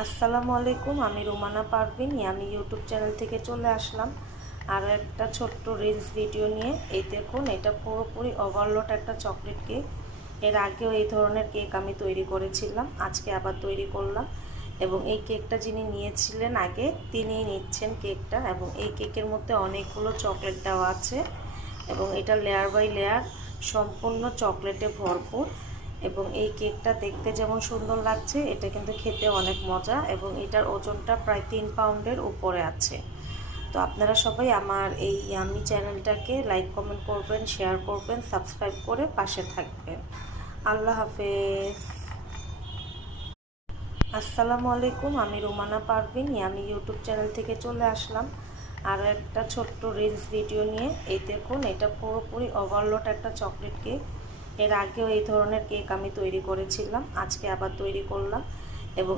আসসালামু আলাইকুম, আমি রুমানা পারভিন। আমি ইউটিউব চ্যানেল থেকে চলে আসলাম আর একটা ছোট্ট রিলস ভিডিও নিয়ে। এই দেখুন, এটা পুরোপুরি ওভারলোড একটা চকলেট কেক। এর আগেও এই ধরনের কেক আমি তৈরি করেছিলাম, আজকে আবার তৈরি করলাম। এবং এই কেকটা যিনি নিয়েছিলেন আগে, তিনিই নিচ্ছেন কেকটা। এবং এই কেকের মধ্যে অনেকগুলো চকলেট দেওয়া আছে এবং এটা লেয়ার বাই লেয়ার সম্পূর্ণ চকলেটে ভরপুর। এবং এই কেকটা দেখতে যেমন সুন্দর লাগছে, এটা কিন্তু খেতে অনেক মজা এবং এটার ওজনটা প্রায় 3 পাউন্ডের উপরে আছে। তো আপনারা সবাই আমার এই ইয়ামি চ্যানেলটাকে লাইক কমেন্ট করবেন, শেয়ার করবেন, সাবস্ক্রাইব করে পাশে থাকবেন। আল্লাহ হাফেজ। আসসালামু আলাইকুম, আমি রুমানা পারভিন। আমি ইউটিউব চ্যানেল থেকে চলে আসলাম আর একটা ছোট্ট রিলস ভিডিও নিয়ে। এই দেখুন, এটা পুরোপুরি ওভারলোড একটা চকলেট কেক। এর আগেও এই ধরনের কেক আমি তৈরি করেছিলাম, আজকে আবার তৈরি করলাম।